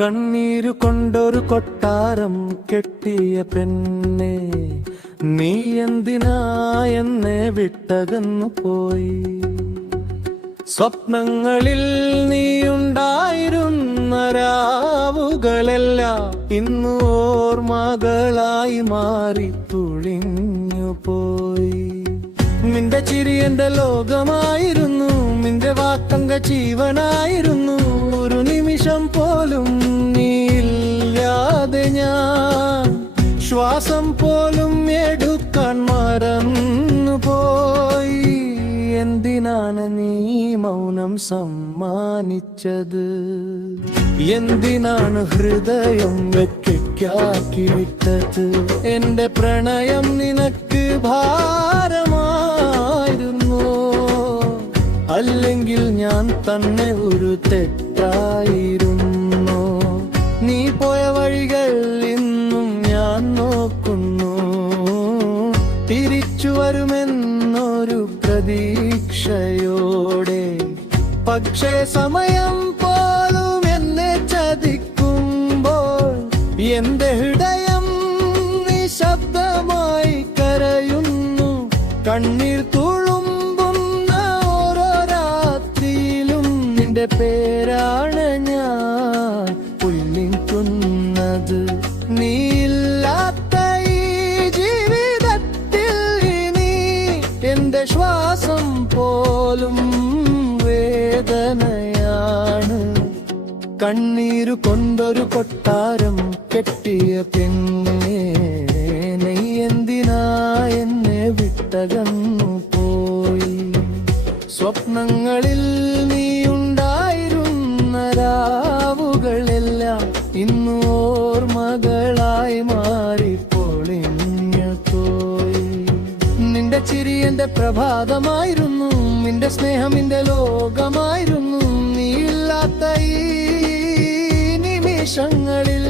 കണ്ണീരു കൊണ്ടൊരു കൊട്ടാരം കെട്ടിയ പെണ്ണെ, നീ എന്തിനാ എന്നെ വിട്ടകന്നു പോയി? സ്വപ്നങ്ങളിൽ നീയുണ്ടായിരുന്ന രാവുകളെല്ലാം ഇന്ന് ഓർമ്മകളായി മാറി തുഴിഞ്ഞു പോയി. നിന്റെ ചിരി എന്റെ ലോകമായിരുന്നു, നിന്റെ വാക്കങ്ക ജീവനായിരുന്നു. ഒരു നിമിഷം പോലും നീയില്ലാതെ ഞാൻ ശ്വാസം പോലും എടുക്കാൻ മറന്നു പോയി. എന്തിനാണ് നീ മൗനം സമ്മാനിച്ചത്? എന്തിനാണ് ഹൃദയം വെക്കാക്കി വിട്ടത്? എന്റെ പ്രണയം നിനക്ക് ഭാരമായിരുന്നു, അല്ലെങ്കിൽ ഞാൻ തന്നെ ഒരു തെറ്റായിരുന്നു. നീ പോയ വഴികൾ ഇന്നും ഞാൻ നോക്കുന്നു, തിരിച്ചു വരുമെന്നൊരു പ്രതീക്ഷയോടെ. പക്ഷേ സമയം പോലും എന്നെ ചതിക്കുമ്പോൾ എന്റെ ഹൃദയം നിശബ്ദമായി കരയുന്നു. കണ്ണീർ തുളുമ്പുന്ന ഓരോ രാത്രിയിലും നിന്റെ പേരാണ് ഞാൻ ഉള്ളിക്കുന്നത്. നീയില്ലാത്ത ഈ ജീവിതത്തിൽ ഇനി എന്റെ ശ്വാസം പോലും വേദനയാണ്. കണ്ണീരു കൊണ്ടൊരു കൊട്ടാരം കെട്ടിയ പെണ്ണെ, നീ എന്തിനാ എന്നെ വിട്ടകന്നു പോയി? സ്വപ്നങ്ങളിൽ നീയുണ്ടായിരുന്ന രാവുകളെല്ലാം ഇന്ന് ഓർമ്മകളായി മാറി പൊളിഞ്ഞു പോയി. നിന്റെ ചിരി എന്റെ പ്രഭാതമായിരുന്നു, നിന്റെ സ്നേഹം എന്റെ ലോകമായിരുന്നു. നീയില്ലാത്ത ഈ നിമിഷങ്ങളിൽ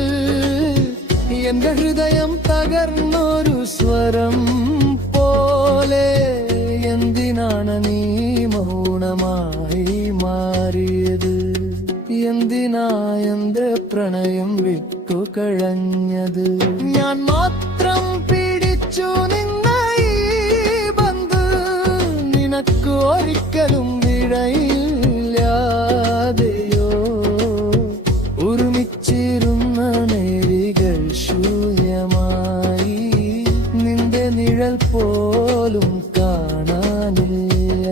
എന്റെ ഹൃദയം തകർന്നൊരു സ്വരം പോലെ. എന്തിനാണ് നീ മൗനമായി മാറിയത്? എന്തിനാ എന്റെ പ്രണയം വിട്ടു കളഞ്ഞത്? ഞാൻ മാത്രം പിടിച്ചു നിന്ന ഈ ബന്ധം നിനക്ക് ഒരിക്കലും വിടയില്ലാതെയോ? ഒരുമിച്ചിരുന്ന നേരികൾ ശൂന്യമായി, നിന്റെ നിഴൽ പോലും കാണാനില്ല.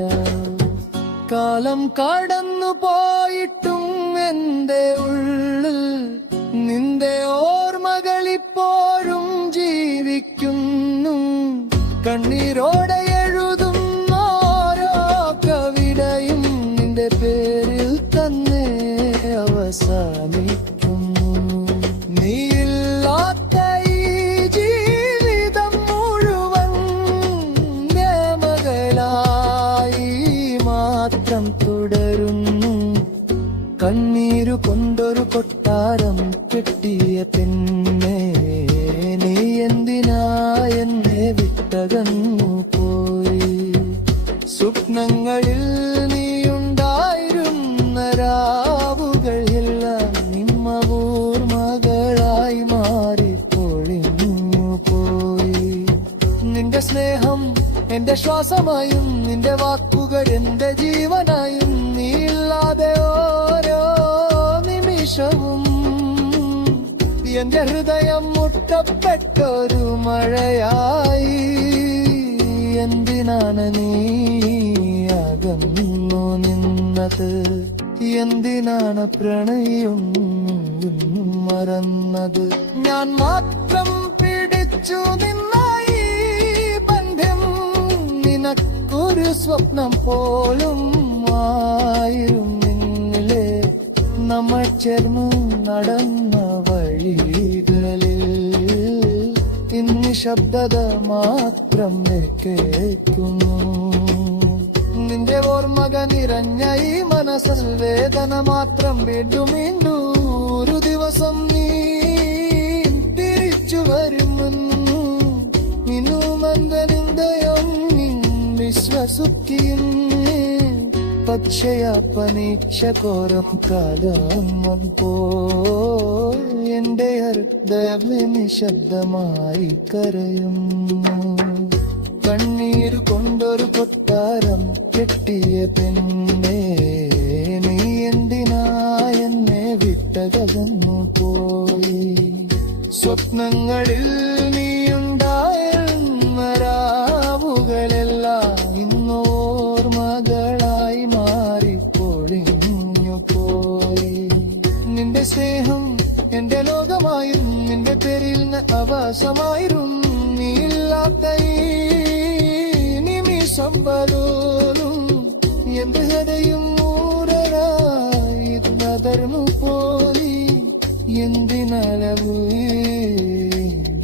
കാലം കടന്നു പോയിട്ടും എന്റെ ഉള്ളിൽ നിന്റെ ഓർമ്മകൾ ഇപ്പോഴും ജീവിക്കുന്നു. കണ്ണീരോടെ എഴുതുന്ന ഓരോ കവിതയും നിന്റെ പേരിൽ തന്നെ അവസാനിക്കുന്നു. നീയില്ലാത്ത ഈ ജീവിതം മുഴുവൻ മകളായി മാത്രം തുടരുന്നു. കണ്ണീരു കൊണ്ടൊരു കൊട്ടാരം കെട്ടിയ പെണ്ണെ, നീ എന്തിനാ എന്നെ വിട്ടകന്നു പോയി? സ്വപ്നങ്ങളിൽ നീയുണ്ടായിരുന്ന രാവുകൾ എല്ലാം നിമ്മ ഓർമ്മകളായി മാറി പൊളിഞ്ഞു പോയി. നിന്റെ സ്നേഹം എന്റെ ശ്വാസമായും, നിന്റെ വാക്കുകൾ എന്റെ ജീവനായും. നീയില്ലാതെ ഓരോ നിമിഷവും എന്റെ ഹൃദയം മുട്ടപ്പെട്ടൊരു മഴയായി. എന്തിനാണ് നീ അകന്നു നിന്നത്? എന്തിനാണ് പ്രണയം മറന്നത്? ഞാൻ മാത്രം പിടിച്ചു നിന്ന ഈ ബന്ധം നിനക്കൊരു സ്വപ്നം പോലും ആയിരുന്നില്ലേ? നമ്മൾ ചേർന്ന് നടന്ന വഴികളിൽ ഇന്ന് ശബ്ദത മാത്രം കേൾക്കുന്നു. നിന്റെ ഓർമ്മക നിറഞ്ഞ ഈ മനസ്സിൽ വേദന മാത്രം വീണ്ടും വീണ്ടും. ഒരു ദിവസം നീ തിരിച്ചു വരുമെന്നു ഇന്നും എന്റെ ഹൃദയം വിശ്വസിക്കുന്നു. പക്ഷേ ആ പരീക്ഷ കോരം കാലം പോ എന്റെ ഹൃദയമേ നിശബ്ദമായി കരയുന്നു. കണ്ണീര് കൊണ്ടൊരു കൊട്ടാരം കെട്ടിയ പെണ്ണേ, നീ എന്തിനാ എന്നെ വിട്ടകന്നു പോയി? സ്വപ്നങ്ങളിൽ നീയുണ്ടായിരുന്ന രാവുകളെല്ലാം ഇന്നോർമകളായി മാറിപ്പൊഴിഞ്ഞു പോയി. നിന്റെ സ്നേഹം എന്റെ ലോകമായിരുന്നു, നിന്റെ പേരിൽ അവസമായിരുന്നു. നീയില്ലാത്ത ഈ നിമിഷം പോലും എന്റെ ഹൃദയം മൂടനായി നദർന്നു പോയി. എന്തിനളവ്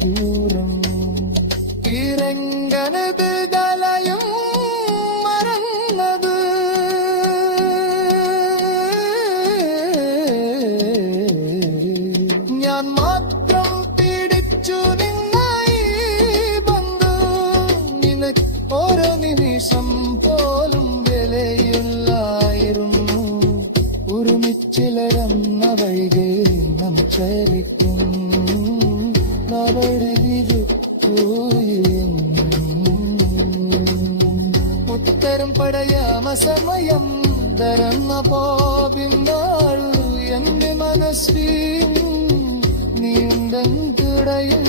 ദൂരം ഇറങ്ങനത് കലയും മറന്നത്. ഞാൻ മാത്രം പിടിച്ചു നിന്നായി ബന്ധു, നിനക്ക് ഓരോ നിമിഷം പോലും വിലയില്ലായിരുന്നു. ഒരുമിച്ചിലരന്ന വൈകേറി നാം ചലിക്കും നവരുവിത് ഉത്തരം പടയാമ സമയം തരന്ന പോവിന്നാളു എന്റെ മനസ്സിൽ നീ ഉണ്ടെങ്കിടയും